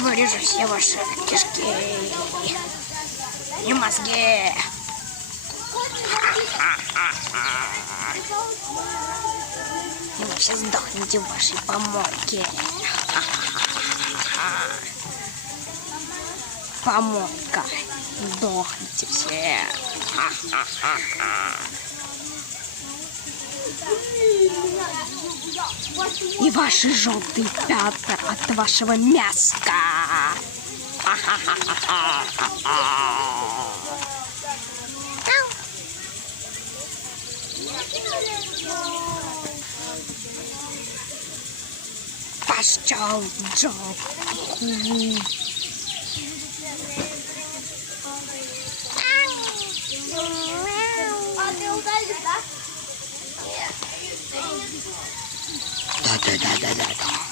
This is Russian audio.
вырежу все ваши кишки и мозги. И вы все сдохнете в вашей помойке. Помойка. Сдохните все. И ваши желтые пятна от вашего мяска. Пошел в жопу. А ты удалил, да? Да.